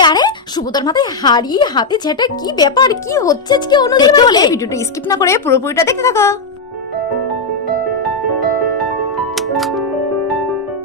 আরে সুব্রতর মাথায় হাড়ি হাতে ছেটে কি ব্যাপার, কি হচ্ছে আজকে অনুদের বাড়িতে? ভিডিওটা স্কিপ না করে পুরোপুরিটা দেখতে থাকো।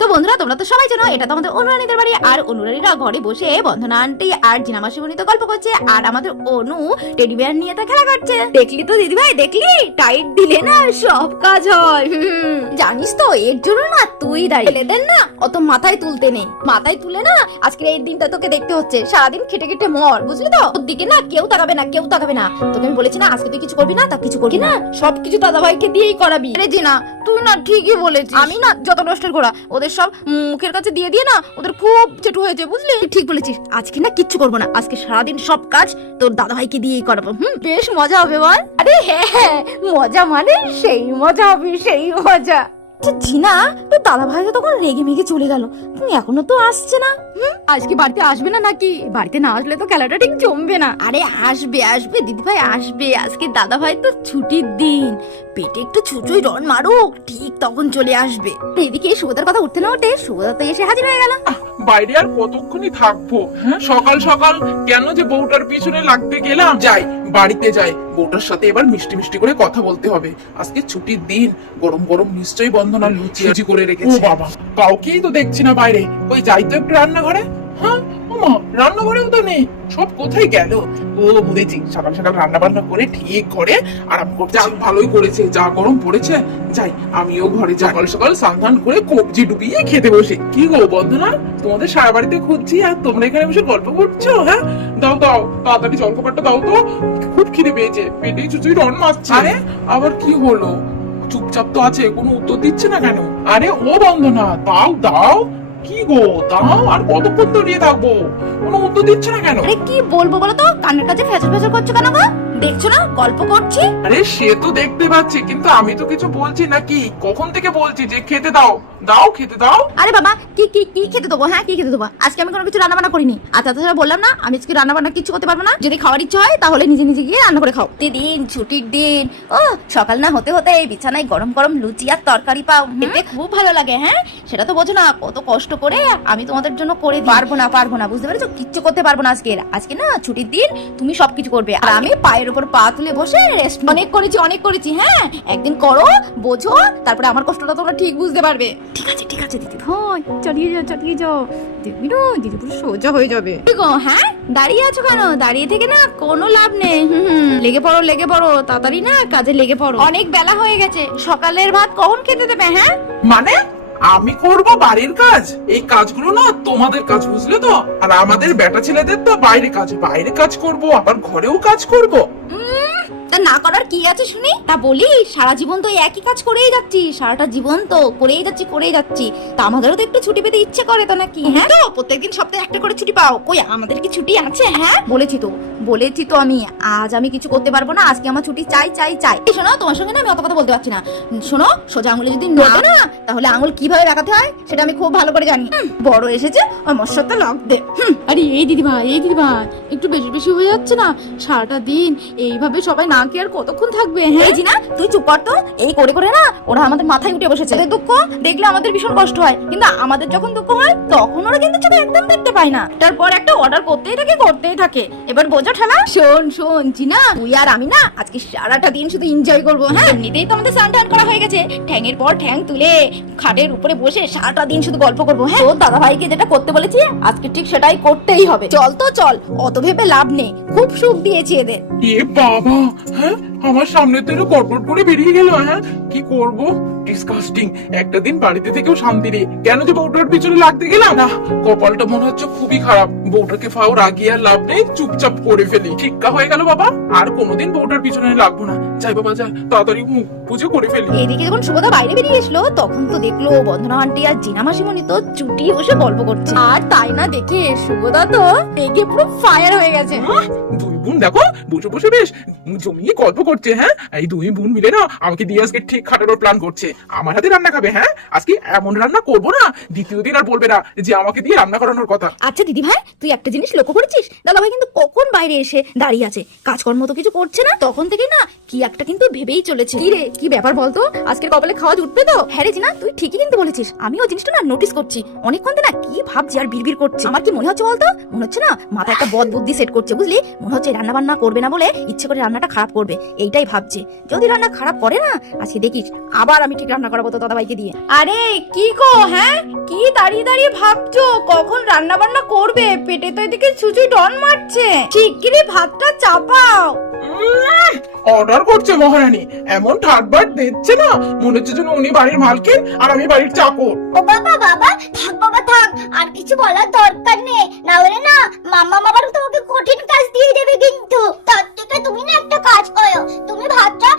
তো বন্ধুরা, তোমরা তো সবাই জানো এটা তো আমাদের অনুরানীদের বাড়ি। আর অনুরানীরা ঘরে বসে বন্ধনা আন্টি আর জিনা মাসিমণি তো গল্প করছে, আর আমাদের অনু টেডি বিয়ার নিয়ে তা খেলা করছে। দেখলি তো দিদি ভাই, দেখলি টাইট দিলে না সব কাজ হয়। জানিস তো এর জন্য না তুই দাঁড়িয়ে দেন না অত মাথায় তুলতে নেই, মাথায় তুলে না আজকের এই দিনটা তোকে দেখতে হচ্ছে। সারাদিন খেটে খেটে মর, বুঝলি তো? ওর দিকে না কেউ তাকাবে না, কেউ তাকাবে না। তোকে আমি বলেছি না আজকে তুই কিছু করবি না, তা কিছু করবি না, সবকিছু দাদা ভাইকে দিয়েই করাবি। আরে জিনা তুই না ঠিকই বলেছিস, আমি না যত নষ্টের গোড়া ওদের সব মুখের কাছে দিয়ে দিয়ে না ওদের খুব চেটু হয়েছে, বুঝলি? ঠিক বলেছিস, আজকে না কিচ্ছু করবো না, আজকে সারাদিন সব কাজ তোর দাদা ভাইকে দিয়েই করাবো। বেশ মজা হবে বল। আরে হ্যাঁ, মজা মানে সেই মজা হবে, সেই মজা। জিনা তোর দাদা ভাই তো তখন রেগে মেগে চলে গেল, তুমি এখনো তো আসছে না। আজকে বাড়িতে আসবে না নাকি? বাড়িতে না আসলে তো খেলাটা ঠিক জমবে না। আরে আসবে আসবে দিদি ভাই আসবে, আজকে দাদা ভাই তো ছুটির দিন, পেটে একটু ছুঁচুই রন মারুক, ঠিক তখন চলে আসবে। এদিকে সুগতার কথা উঠতে না উঠে সুগতা তো এসে হাজির হয়ে গেল। বাইরে আর কতক্ষণই থাকবো? সকাল সকাল কেন যে বউটার পিছনে লাগতে গেলাম? যাই বাড়িতে যাই, বউটার সাথে এবার মিষ্টি মিষ্টি করে কথা বলতে হবে। আজকে ছুটির দিন, গরম গরম নিশ্চয়ই বন্ধনা লুচি করে রেখেছে। বাবা কাউকেই তো দেখছি না বাইরে, ওই যাই তো একটু রান্নাঘরে। হ্যাঁ ওমা, রান্নাঘরেও তো নেই, সব কোথায় গেল? ও বুঝেছি, সকাল সকাল রান্না বান্না করে ঠিক করে আরাম করছে। ভালোই করেছে, যা গরম পড়েছে। যাই আমিও ঘরে যাই, সকাল সকাল স্নান করে কবজি ডুবিয়ে খেতে বসে। কি গো বন্ধনা, তোমাদের সারা বাড়িতে খুঁজছি আর তোমরা এখানে বসে গল্প করছো? হ্যাঁ দাও দাও তাড়াতাড়ি জলখাবারটা দাও তো, খুব খিদে পেয়েছে, পেটে চুচুই রন মারছে। আরে আবার কি হলো? চুপচাপ তো আছে, কোনো উত্তর দিচ্ছে না কেন? আরে ও বন্ধনা, দাও দাও। কি গো দাও, আর কতক্ষণ তো নিয়ে থাকবো, কোনো উত্তর দিচ্ছে না কেন? আরে কি বলবো বলো তো, কানের কাছে ফেসর ফেসর করছো কেন গো? দেখছো না গল্প করছি? আরে সে তো দেখতে পাচ্ছি, কিন্তু আমি তো কিছু বলছি নাকি? কখন থেকে বলছি যে খেতে দাও, দাও খেতে দাও। আরে বাবা কি কি কি খেতে দেবো? হ্যাঁ কি খেতে দেবো? আজকে আমি কোনো কিছু রান্না বান্না করিনি। আর তাছাড়া বললাম না আমি আজকে রান্না বান্না কিছু করতে পারবো না। যদি খাওয়ার ইচ্ছা হয় তাহলে নিজে নিজে গিয়ে রান্না করে খাও। দিন ছুটির দিন, ও সকাল না হতে হতে এই বিছানায় গরম গরম লুচি আর তরকারি পাও, খেতে খুব ভালো লাগে। হ্যাঁ সেটা তো বোঝো না, কত কষ্ট করে আমি তোমাদের জন্য করে দিই। পারবো না বুঝতে পেরেছো? কিচ্ছু করতে পারবো না আজকে না ছুটির দিন, তুমি সবকিছু করবে আর আমি পায়ের উপর পা তুলে বসে রেস্ট। অনেক করেছি। হ্যাঁ একদিন করো, বোঝো, তারপরে আমার কষ্টটা তোমরা ঠিক বুঝতে পারবে। ঠিক আছে দিদি ভাই, চালিয়ে যাও, দেখবি না দিদি পুরো সোজা হয়ে যাবে। হ্যাঁ দাঁড়িয়ে আছো কেন? দাঁড়িয়ে থেকে না কোনো লাভ নেই। লেগে পড়ো তাড়াতাড়ি না কাজে লেগে পড়ো, অনেক বেলা হয়ে গেছে। সকালের ভাত কখন খেতে দেবে? হ্যাঁ মানে আমি করব বাড়ির কাজ? এই কাজগুলো না তোমাদের কাজ, বুঝলে তো? আর আমাদের বেটা ছেলেদের তো বাইরে কাজ করব, আবার ঘরেও কাজ করব। তা না করার কি আছে শুনি? তা বলি সারা জীবন তো একই কাজ করেই যাচ্ছি, সারাটা জীবন তো করেই যাচ্ছি। তা আমাদেরও তো একটু ছুটি পেতে ইচ্ছে করে তো নাকি? হ্যাঁ তো প্রত্যেকদিন সপ্তাহে একটা করে ছুটি পাও, কই আমাদের কি ছুটি আছে? হ্যাঁ বলেছি তো আমি আজ আমি কিছু করতে পারবো না, আজকে আমার ছুটি চাই। শোনো তোমার সঙ্গে না আমি অত কথা বলতে পারছি না। শোনো, সোজা আঙুলে যদি নড়ে না তাহলে আঙুল কিভাবে রাখাতে হয় সেটা আমি খুব ভালো করে জানি। বড় এসেছে আমার সাথে লাগবে। আরে এই দিদি ভাই একটু বেশি হয়ে যাচ্ছে না? সারাটা দিন এইভাবে সবাই না কি আর কতক্ষণ থাকবে? হ্যাঁ জি না তুই চুপ কর তো। এই করে না ওরা আমাদের মাথায় উঠে বসেছে। ওদের দুঃখ দেখলে আমাদের ভীষণ কষ্ট হয়, কিন্তু আমাদের যখন দুঃখ হয় তখন ওরা কিন্তু চোখে একদম দেখতে পায় না। তারপর একটা অর্ডার করতেই থাকে। এবার বোঝা ঠেলা। শোন জিনা, তুই আর আমি না আজকে সারাটা দিন শুধু এনজয় করবো। হ্যাঁ এমনিতেই তো আমাদের স্নান করা হয়ে গেছে, ঠ্যাঙের পর ঠ্যাং তুলে খাটের উপরে বসে সারাটা দিন শুধু গল্প করবো। হ্যাঁ তোর দাদা ভাইকে যেটা করতে বলেছি আজকে ঠিক সেটাই করতেই হবে। চল অত ভেবে লাভ নেই, খুব সুখ দিয়েছি এদের। এ বাবা, হ্যাঁ আমার সামনে তো একটু গড়বড় করে বেরিয়ে গেল। হ্যাঁ কি করব? ডিসকাস্টিং। একটা দিন বাড়িতে থেকেও শান্তি নেই, কেন যে বউটার পিছনে লাগতে গেলাম না। কপালটা মনে হচ্ছে খুবই খারাপ, বউটাকে ফাও রাগিয়ে আর লাভ নেই, চুপচাপ করে ফেলি। ঠিক্কা হয়ে গেল বাবা, আর কোনোদিন বউটার পিছনে লাগবো না। যাই বাবা যাই, তাড়াতাড়ি মুখ পুজো করে ফেলি। এদিকে যখন সুগতা বাইরে বেরিয়ে এসলো তখন তো দেখলো বন্ধনা আন্টি আর জিনা মাসিমণি তো চুটি বসে গল্প করছে। আর তাই না দেখে সুগতা তো এগে পুরো ফায়ার হয়ে গেছে। দুই বোন দেখো বসে বসে বেশ জমিয়ে গল্প করছে। হ্যাঁ এই দুই বোন মিলে না আমাকে দিয়ে আজকে ঠিক খাটানোর প্ল্যান করছে। আমার হাতে রান্না খাবে। হ্যাঁ আজকে এমন রান্না করবো না, দ্বিতীয় দিন আর বলবে না যে আমাকে দিয়ে রান্না করানোর কথা। আচ্ছা দিদি ভাই, তুই একটা জিনিস লক্ষ্য করেছিস? দাদা ভাই কিন্তু কখন বাইরে এসে দাঁড়িয়ে আছে, কাজকর্ম তো কিছু করছে না। তখন থেকে না কি একটা কিন্তু ভেবেই চলেছে। কি রে, কি ব্যাপার বলতো? আজকের কপালে খাওয়া জুটবে তো? হ্যাঁ রে জিনা, তুই ঠিকই কিন্তু বলেছিস। আমিও জিনিসটা না নোটিস করছি অনেকক্ষণ ধরে, না কি ভাবছি আর বিড়বিড় করছি। আমার কি মনে হচ্ছে বলতো, মনে হচ্ছে না মাথায় একটা বদ বুদ্ধি সেট করছে, বুঝলি? মনে হচ্ছে রান্না বান্না করবে না বলে ইচ্ছে করে রান্নাটা খারাপ করবে, এইটাই ভাবছে। যদি রান্না খারাপ করে না, আজকে দেখিস আবার আমি ঠিক রান্না করাবো তো দাদাভাইকে দিয়ে। আরে কি গো, হ্যাঁ কি দাঁড়িয়ে দাঁড়িয়ে ভাবছো কখন রান্না বান্না করবে? পেটে তো এদিকে ছুঁচুই ডন মারছে, শিগগিরই ভাতটা চাপাও। অর্ডার করছে মহারানী, এমন ঠাটবাট দিচ্ছে না, মনে হচ্ছে যেন উনি বাড়ির মালকিন আর আমি বাড়ির চাকর। ও বাবা বাবা থাক বাবা থাক, আর কিছু বলার দরকার নেই, না হলে না মামা আবার তোমাকে কঠিন কাজ দিয়ে দেবে কিন্তু। তার থেকে তুমি না একটা কাজ করো, তুমি ভাতটা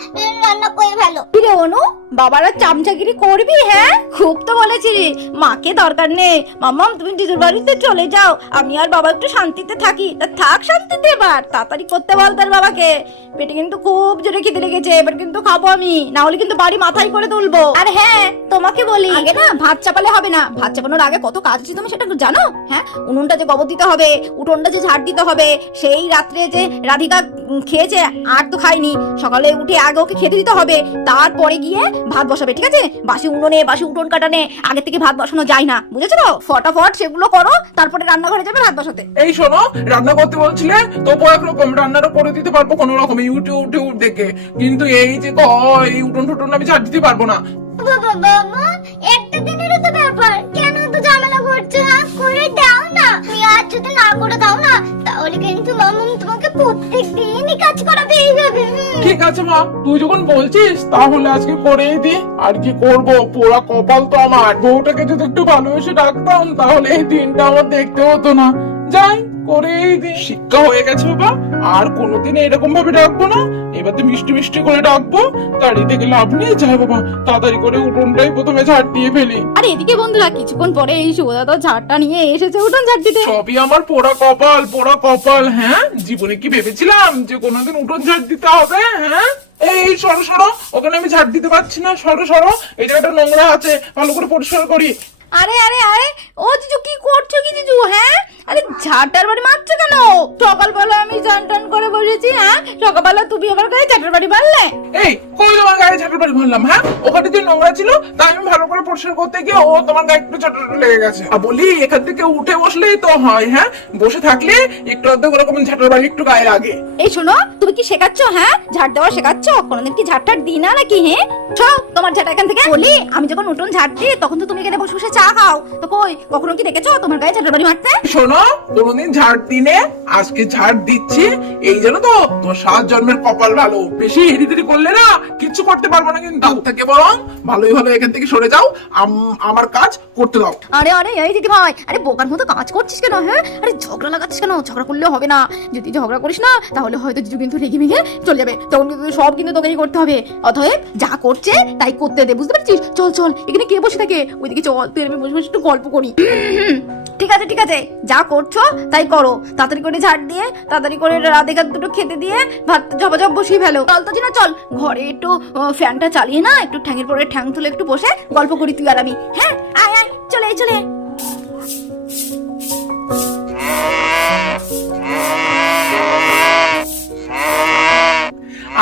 রান্না করে ফেলো। কিরে অনু, বাবারা চামচাগিরি করবি? হ্যাঁ খুব তো বলেছিলি, মাকে দরকার নেই, মাম্মাম তুমি দিদুর বাড়িতে চলে যাও, আমি আর বাবা একটু শান্তিতে থাকি। তা থাক শান্তিতে, এবার তাড়াতাড়ি করতে বল তার বাবাকে। পেটে কিন্তু খুব জোরে খিদে লেগেছে, এবার কিন্তু খাবো আমি, না হলে কিন্তু বাড়ি মাথায় করে তুলবো। আর হ্যাঁ তোমাকে বলি, আগে না ভাত চাপালে হবে না, ভাত চাপানোর আগে কত কাজ আছে তুমি সেটা একটু জানো? হ্যাঁ, উনুনটা যে গোবর দিতে হবে, উঠোনটা যে ঝাড় দিতে হবে, সেই রাত্রে যে রাধিকা খেয়েছে আর তো খাইনি, সকালে উঠে আগে ওকে খেতে দিতে হবে, তারপরে গিয়ে ভাত বসাবে, ঠিক আছে? বাসি উনুনে বাসি উঠোন কাটানে আগে থেকে ভাত বসানো যায় না, বুঝেছো তো? ফটাফট সেগুলো করো, তারপরে রান্নাঘরে যাবে ভাত বসাতে। এই শোনো, রান্না করতে বলছিলে তবু একরকম রান্নাটা করে দিতে পারবো কোনো রকম ইউটিউব দেখে, কিন্তু এই যে এই উঠোন টুটন আমি ঝাড় দিতে পারবো না। বাবা বাবা একটা দিনেরও তো ব্যাপার, কেন তো ঝামেলা করছো? হ্যাঁ করে দাও না, তুমি আজ যদি না করে দাও না তাহলে কিন্তু মামুন তোমাকে প্রত্যেক দিনই কাজ করাবে এইভাবে। ঠিক আছে মা, তুই যখন বলছিস তাহলে আজকে করেই দি। আর কি করব, পোড়া কপাল তো আমার। বউটাকে যদি একটু ভালোবেসে ডাকতাম তাহলে এই দিনটা আমার দেখতে হতো না। যাই করেই দি, শিক্ষা হয়ে গেছে বাবা, আর কোনোদিন এরকম ভাবে ডাকবো না। এবার তো মিষ্টি মিষ্টি করে ডাকবো, তাড়িয়ে থেকে লাভ নেই। যাই বাবা, তাড়াতাড়ি করে উঠোনটাই প্রথমে ঝাড় দিয়ে ফেলি। আর এদিকে বন্ধুরা কিছুক্ষণ পরে এই শুভদা তো ঝাড়টা নিয়ে এসেছে উঠোন ঝাড় দিতে। সবই আমার পোড়া কপাল, পোড়া কপাল। হ্যাঁ, জীবনে কি ভেবেছিলাম যে কোনোদিন উঠোন ঝাড় দিতে হবে? হ্যাঁ, এই সরো সরো, ওখানে আমি ঝাড় দিতে পারছি না, সরো সরো, এই জায়গাটা নোংরা আছে, ভালো করে পরিষ্কার করি। আরে আরে আরে, ও জিজু কি করছো কি জিজু? হ্যাঁ, আরে ঝাড়টার বাড়ি মারছো কেন? সকালবেলা আমি চান টান করে বসেছি, হ্যাঁ সকালবেলা তুমি আমার গায়ে ঝাঁটার বাড়ি মারলে? এই কই তোমার গায়ে ঝাঁটার বাড়ি মারলাম? হ্যাঁ, ওখানে যে নোংরা ছিল তাই আমি ভালো করে পরিষ্কার করতে গিয়ে ও তোমার গায়ে একটু ঝাঁটাটা লেগে গেছে। আর বলি এখান থেকে উঠে বসলেই তো হয়, হ্যাঁ বসে থাকলে একটু অর্ধেক ওরকম ঝাঁটার বাড়ি একটু গায়ে লাগে। এই শোনো, তুমি কি শেখাচ্ছ? হ্যাঁ ঝাড় দেওয়া শেখাচ্ছ? কোনোদিন কি ঝাড়টার দিই না নাকি? হ্যাঁ ছাও তোমার ঝাড় এখান থেকে। বলি আমি যখন উঠোন ঝাড়ছি তখন তো তুমি এখানে বসে বসে চা খাও, তো কই কখনো কি দেখেছো তোমার গায়ে ঝাঁটার বাড়ি মারতে? শোনো, কোনোদিন ঝাড় দিনে, আজকে ঝাড় দিচ্ছি। এই জানো তো তোর 7 জন্মের কপাল ভালো, বেশি হেরিদেরি করলে না কিচ্ছু করতে পারবো না কিন্তু। তার থেকে বরং ভালোই ভালো এখান থেকে সরে যাও, আমার কাজ করতে দাও। আরে আরে এই দিদি ভাই, আরে বোকার মতো কাজ করছিস কেন? হ্যাঁ, আরে ঝগড়া লাগাচ্ছিস কেন? ঝগড়া করলে হবে না, যদি ঝগড়া করিস না তাহলে হয়তো জিজু কিন্তু রেগে মেগে চলে যাবে, তখন কিন্তু সব কিন্তু তোকেই করতে হবে। অতএব যা করছে তাই করতে দে, বুঝতে পারছিস? চল চল, এখানে কে বসে থাকে? ওইদিকে চল, তুই আমি বসে বসে একটু গল্প করি। ঠিক আছে ঠিক আছে, যা করছো তাই করো, তাড়াতাড়ি করে ঝাড় দিয়ে তাড়াতাড়ি করে রাধিকা দুটো খেতে দিয়ে ভাত ঝপাঝপ বসিয়ে ফেলো। চল তো না, চল ঘরে একটু ফ্যানটা চালিয়ে না, একটু ঠ্যাঙের পরে ঠ্যাং তুলে একটু বসে গল্প করি তুই আর আমি। হ্যাঁ আয় আয়, চলে আয়, চলে আয়।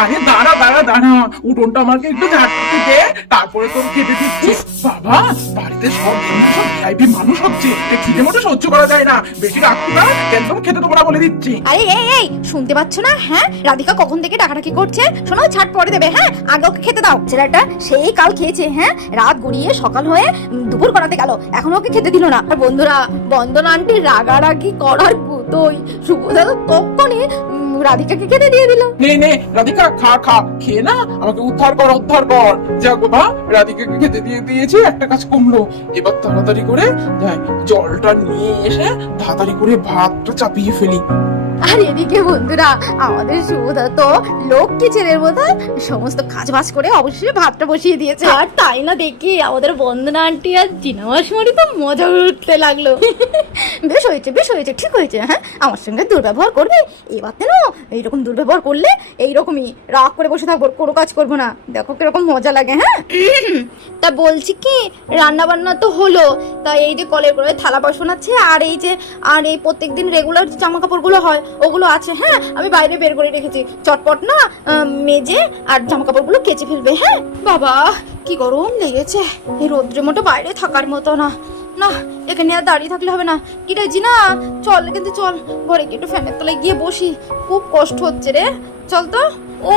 আরে দাঁড়া দাঁড়া দাঁড়া, উঠোনটা আমাকে একটু ঝাড়তে দে, তারপরে তোর খেতে দিচ্ছি। বাবা, বাড়িতে সব সব ভিআইপি মানুষ হচ্ছে, খিদে মোটে সহ্য করা যায় না, বেশি রাখতে না, একদম খেতে দেবো না বলে দিচ্ছি। আরে এই এই, শুনতে পাচ্ছ না? হ্যাঁ রাধিকা কখন থেকে ডাকাডাকি করছে, শোনো ছাড় পরে দেবে। হ্যাঁ আগে ওকে খেতে দাও, ছেলেটা সেই কাল খেয়েছে, হ্যাঁ রাত গড়িয়ে সকাল হয়ে দুপুর করাতে গেল, এখন ওকে খেতে দিল না। আর বন্ধুরা, বন্দনা আন্টি রাগারাগি করার ভূতই শুভদা তো তখনই রাধিকাকে খেতে দিয়ে দিল। নে নে রাধিকা, খা খা, খেয়ে না আমাকে উদ্ধার কর, উদ্ধার কর। যাক বাবা, রাধিকাকে খেতে দিয়ে দিয়েছি, একটা কাজ কমলো। এবার তাড়াতাড়ি করে যাই, জলটা নিয়ে এসে তাড়াতাড়ি করে ভাতটা চাপিয়ে ফেলি। আর এদিকে বন্ধুরা, আমাদের শুভদা তো লক্ষ্মী ছেলের মতো সমস্ত কাজ বাজ করে অবশ্যই ভাতটা বসিয়ে দিয়েছে। আর তাই না দেখি আমাদের বন্দনা আন্টি আর জিনা মাসিমণি তো মজা উঠতে লাগলো। বেশ হয়েছে বেশ হয়েছে, ঠিক হয়েছে। হ্যাঁ আমার সঙ্গে দুর্ব্যবহার করবে এবার তো, এইরকম দুর্ব্যবহার করলে এইরকমই রাগ করে বসে থাকবো, কোনো কাজ করবো না, দেখো কিরকম মজা লাগে। হ্যাঁ তা বলছি কি, রান্না বান্না তো হলো, তা এই যে কলের করে থালা বাসন আছে, আর এই যে আর এই প্রত্যেকদিন রেগুলার যে জামা কাপড়গুলো হয় ওগুলো আছে, হ্যাঁ আমি বাইরে বের করে রেখেছি। চটপট না মেজে আর জামা কাপড়গুলো কেচে ফেলবে। হ্যাঁ বাবা কি গরম লেগেছে, এই রোদ্রের মতো বাইরে থাকার মতো না। না এখানে আর দাঁড়িয়ে থাকলে হবে না। কি রে জিনা, চল কিন্তু চল ঘরে গিয়ে একটু ফ্যানের তলায় গিয়ে বসি, খুব কষ্ট হচ্ছে রে, চল তো। ও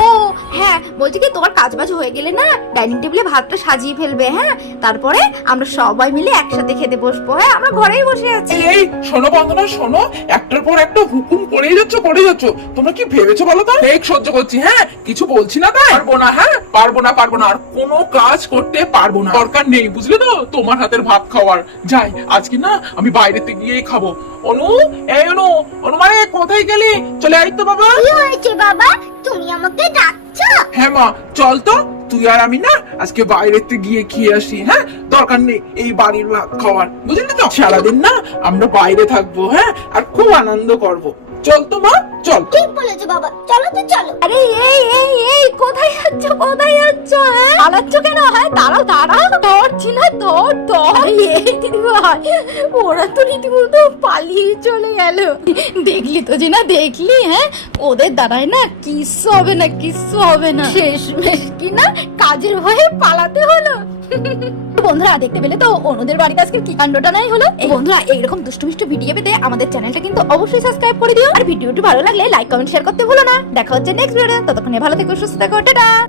হ্যাঁ, বলছি কি তোমার কাজ বাজ হয়ে গেলে না ডাইনিং টেবিলে ভাতটা সাজিয়ে ফেলবে, হ্যাঁ তারপরে আমরা সবাই মিলে একসাথে খেতে বসবো। হ্যাঁ আমরা ঘরেই বসে আছি। এই শোনো বন্ধনা শোনো, একটার পর একটা হুকুম করেই যাচ্ছ। তোমরা কি ভেবেছো বলো তো? এক সহ্য করছি, হ্যাঁ কিছু বলছি না তাই। পারবো না, হ্যাঁ পারবো না আর কোনো কাজ করতে পারবো না। দরকার নেই বুঝলে তো তোমার হাতের ভাত খাওয়ার। যাই আজকে না আমি বাইরেতে গিয়েই খাবো। অনু, এই অনু, অনুমানে কোথায় গেলি? চলে আয় তো বাবা। কি হয়েছে বাবা, তুমি আমাকে ডাকছো? হ্যাঁ মা চল তো, তুই আর আমি না আজকে বাইরেতে গিয়ে খেয়ে আসি। হ্যাঁ দরকার নেই এই বাড়ির ভাত খাওয়ার, বুঝলি তো? সারাদিন না আমরা বাইরে থাকবো, হ্যাঁ আর খুব আনন্দ করবো। চল তো মা, চল। ঠিক বলেছো বাবা, চলো তো চলো। আরে এই কোথায় যাচ্ছ, হ্যাঁ পালাচ্ছ কেন? হ্যাঁ দাঁড়াও ধরছি না, এই দিদি ভাই, ওরা তো রীতিমতো পালিয়ে চলে গেল। দেখলি তো জিনা, দেখলি? হ্যাঁ ওদের দ্বারায় না কিচ্ছু হবে না, শেষমেশ কি না কাজের ভয়ে পালাতে হলো। বন্ধুরা দেখতে পেলে তো অনুদের বাড়িতে আজকে কি কাণ্ডটা নাই হলো। এই বন্ধুরা এইরকম দুষ্টু মিষ্টু ভিডিও পেতে আমাদের চ্যানেলটা কিন্তু অবশ্যই সাবস্ক্রাইব করে দিও, আর ভিডিওটি ভালো লাগলে লাইক কমেন্ট শেয়ার করতে ভুলো না। দেখা হচ্ছে নেক্সট ভিডিওতে, ততক্ষণে ভালো থেকো, সুস্থ থেকো, টাটা।